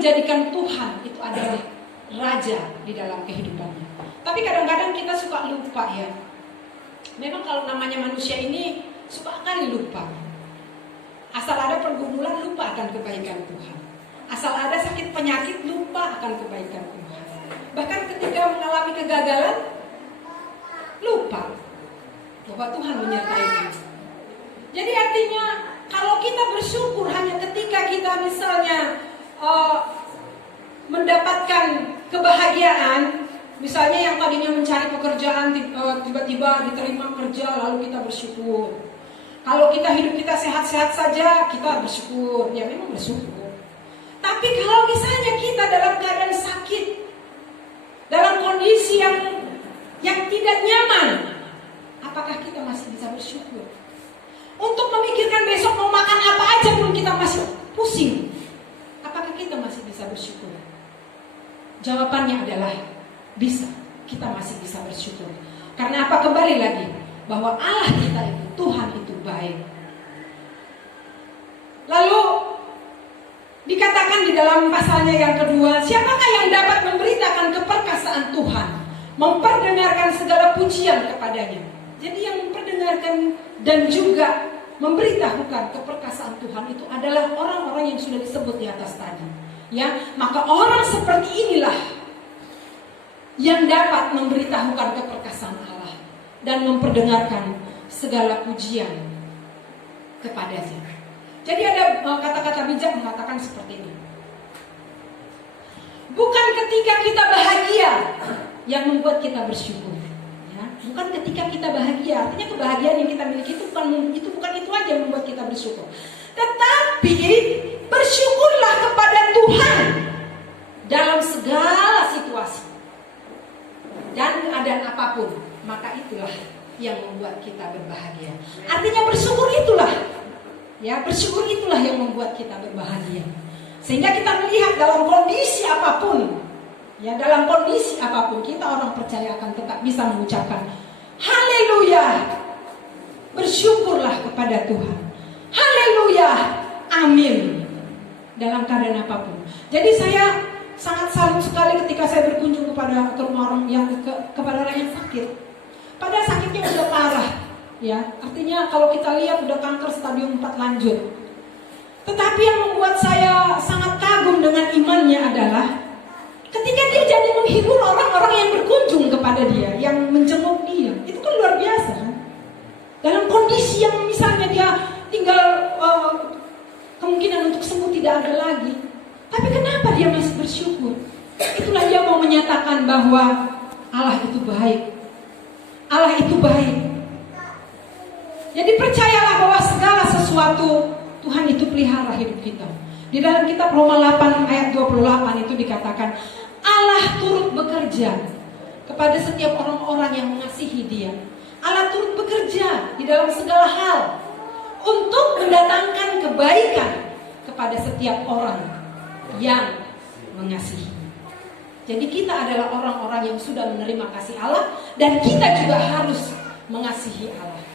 menjadikan Tuhan itu adalah Raja di dalam kehidupannya. Tapi kadang-kadang kita suka lupa ya. Memang kalau namanya manusia ini suka kali lupa. Asal ada pergumulan lupa akan kebaikan Tuhan. Asal ada sakit penyakit lupa akan kebaikan Tuhan. Bahkan ketika mengalami kegagalan lupa bahwa Tuhan menyertai kita. Jadi artinya kalau kita bersyukur hanya ketika kita misalnya mendapatkan kebahagiaan, misalnya yang tadinya mencari pekerjaan tiba-tiba diterima kerja lalu kita bersyukur. Kalau kita hidup kita sehat-sehat saja kita bersyukur, ya memang bersyukur. Tapi kalau misalnya kita dalam keadaan sakit, dalam kondisi yang tidak nyaman, apakah kita masih bisa bersyukur? Untuk memikirkan besok mau makan apa aja pun kita masih pusing. Apakah kita masih bisa bersyukur? Jawabannya adalah bisa. Kita masih bisa bersyukur. Karena apa? Kembali lagi bahwa Allah kita itu, Tuhan itu baik. Lalu dikatakan di dalam pasalnya yang kedua, siapakah yang dapat memberitakan keperkasaan Tuhan, memperdengarkan segala pujian kepadanya. Jadi yang memperdengarkan dan juga memberitahukan keperkasaan Tuhan itu adalah orang-orang yang sudah disebut di atas tadi. Ya, maka orang seperti inilah yang dapat memberitahukan keperkasaan Allah dan memperdengarkan segala pujian kepadanya. Jadi ada kata-kata bijak mengatakan seperti ini. Bukan ketika kita bahagia yang membuat kita bersyukur. Bukan ketika kita bahagia, artinya kebahagiaan yang kita miliki itu bukan itu aja yang membuat kita bersyukur. Tetapi bersyukurlah kepada Tuhan dalam segala situasi dan keadaan apapun, maka itulah yang membuat kita berbahagia. Artinya bersyukur itulah yang membuat kita berbahagia. Sehingga kita melihat dalam kondisi apapun. Ya, dalam kondisi apapun kita orang percaya akan tetap bisa mengucapkan haleluya. Bersyukurlah kepada Tuhan. Haleluya. Amin. Dalam keadaan apapun. Jadi saya sangat salut sekali ketika saya berkunjung kepada rumah orang kepada orang yang sakit. Padahal sakitnya sudah parah, ya. Artinya kalau kita lihat udah kanker stadium 4 lanjut. Tetapi yang membuat saya sangat kagum dengan imannya adalah ketika dia jadi menghibur orang-orang yang berkunjung kepada dia, yang menjenguk dia, itu kan luar biasa kan? Dalam kondisi yang misalnya dia tinggal kemungkinan untuk sembuh tidak ada lagi, tapi kenapa dia masih bersyukur? Itulah dia mau menyatakan bahwa Allah itu baik. Allah itu baik. Jadi percayalah bahwa segala sesuatu Tuhan itu pelihara hidup kita. Di dalam kitab Roma 8 ayat 28 itu dikatakan Allah turut bekerja kepada setiap orang-orang yang mengasihi Dia. Allah turut bekerja di dalam segala hal untuk mendatangkan kebaikan kepada setiap orang yang mengasihi. Jadi kita adalah orang-orang yang sudah menerima kasih Allah dan kita juga harus mengasihi Allah.